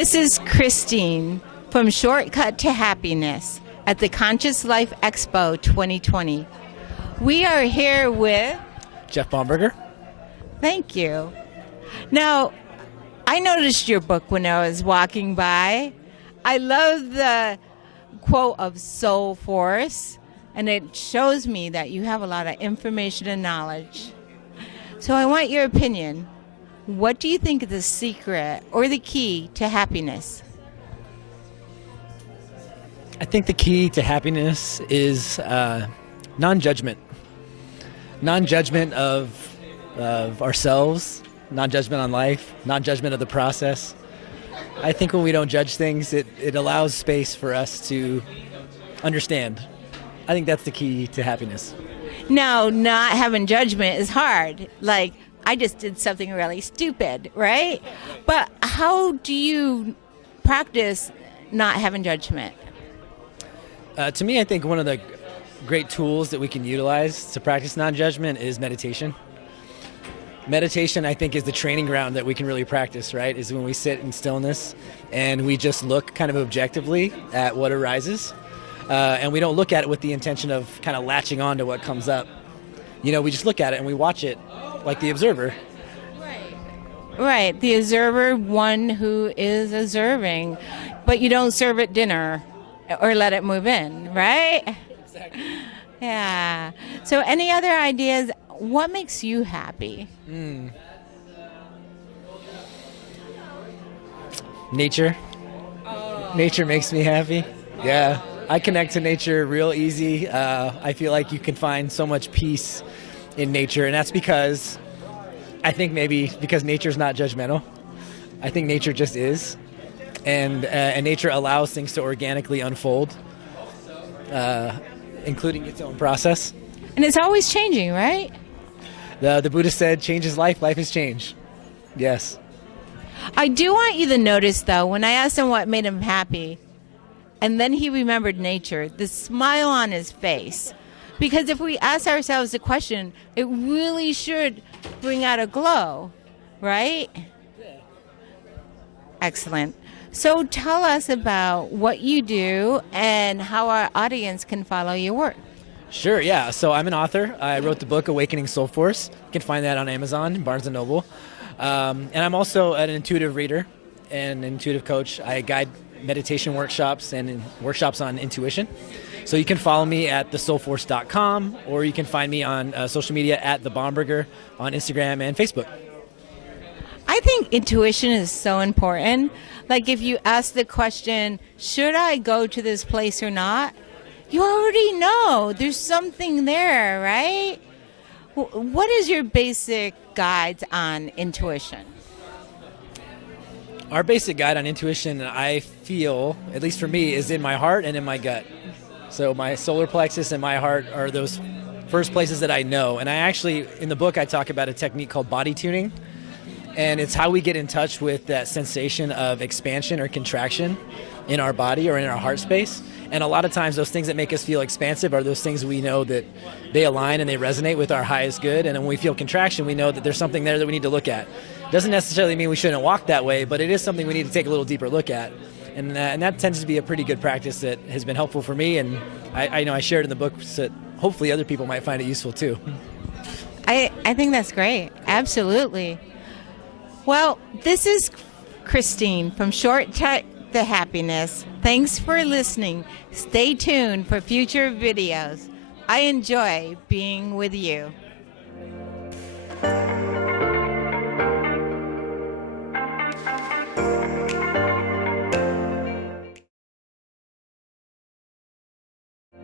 This is Christine from Shortcut to Happiness at the Conscious Life Expo 2020. We are here with Jeff Bomberger. Thank you. Now, I noticed your book when I was walking by. I love the quote of Soul Force, and it shows me that you have a lot of information and knowledge. So I want your opinion. What do you think is the secret or the key to happiness? I think the key to happiness is non-judgment. Non-judgment of ourselves, non-judgment on life, non-judgment of the process. I think when we don't judge things, it allows space for us to understand. I think that's the key to happiness. Now, not having judgment is hard. Like, I just did something really stupid, right? But how do you practice not having judgment? To me, I think one of the great tools that we can utilize to practice non-judgment is meditation. Meditation, I think, is the training ground that we can really practice, right? Is when we sit in stillness and we just look kind of objectively at what arises. And we don't look at it with the intention of kind of latching on to what comes up. You know, we just look at it and we watch it like the observer. Right. The observer, one who is observing. But you don't serve it dinner or let it move in, right? Exactly. Yeah. So any other ideas? What makes you happy? Nature. Nature makes me happy. Yeah. I connect to nature real easy. I feel like you can find so much peace in nature, and that's because I think maybe because nature's not judgmental. I think nature just is, and nature allows things to organically unfold, including its own process. And it's always changing, right? The Buddha said, "Change is life. Life is change." Yes. I do want you to notice, though, when I asked him what made him happy, and then he remembered nature, the smile on his face. Because if we ask ourselves the question, it really should bring out a glow, right? Yeah. Excellent. So tell us about what you do and how our audience can follow your work. Sure, yeah. So I'm an author. I wrote the book, Awakening Soul Force. You can find that on Amazon, Barnes & Noble. And I'm also an intuitive reader and intuitive coach. I guide meditation workshops and workshops on intuition. So you can follow me at thesoulforce.com, or you can find me on social media at The Bomberger on Instagram and Facebook. I think intuition is so important. Like if you ask the question, should I go to this place or not? You already know there's something there, right? What is your basic guides on intuition? Our basic guide on intuition, I feel, at least for me, is in my heart and in my gut. So my solar plexus and my heart are those first places that I know. And I actually, in the book, I talk about a technique called body tuning. And it's how we get in touch with that sensation of expansion or contraction in our body or in our heart space. And a lot of times those things that make us feel expansive are those things we know that they align and they resonate with our highest good. And when we feel contraction, we know that there's something there that we need to look at. Doesn't necessarily mean we shouldn't walk that way, but it is something we need to take a little deeper look at. And that tends to be a pretty good practice that has been helpful for me. And I know I shared in the book so that hopefully other people might find it useful too. I think that's great. Absolutely. Well, this is Christine from Shortcut to Happiness. Thanks for listening. Stay tuned for future videos. I enjoy being with you.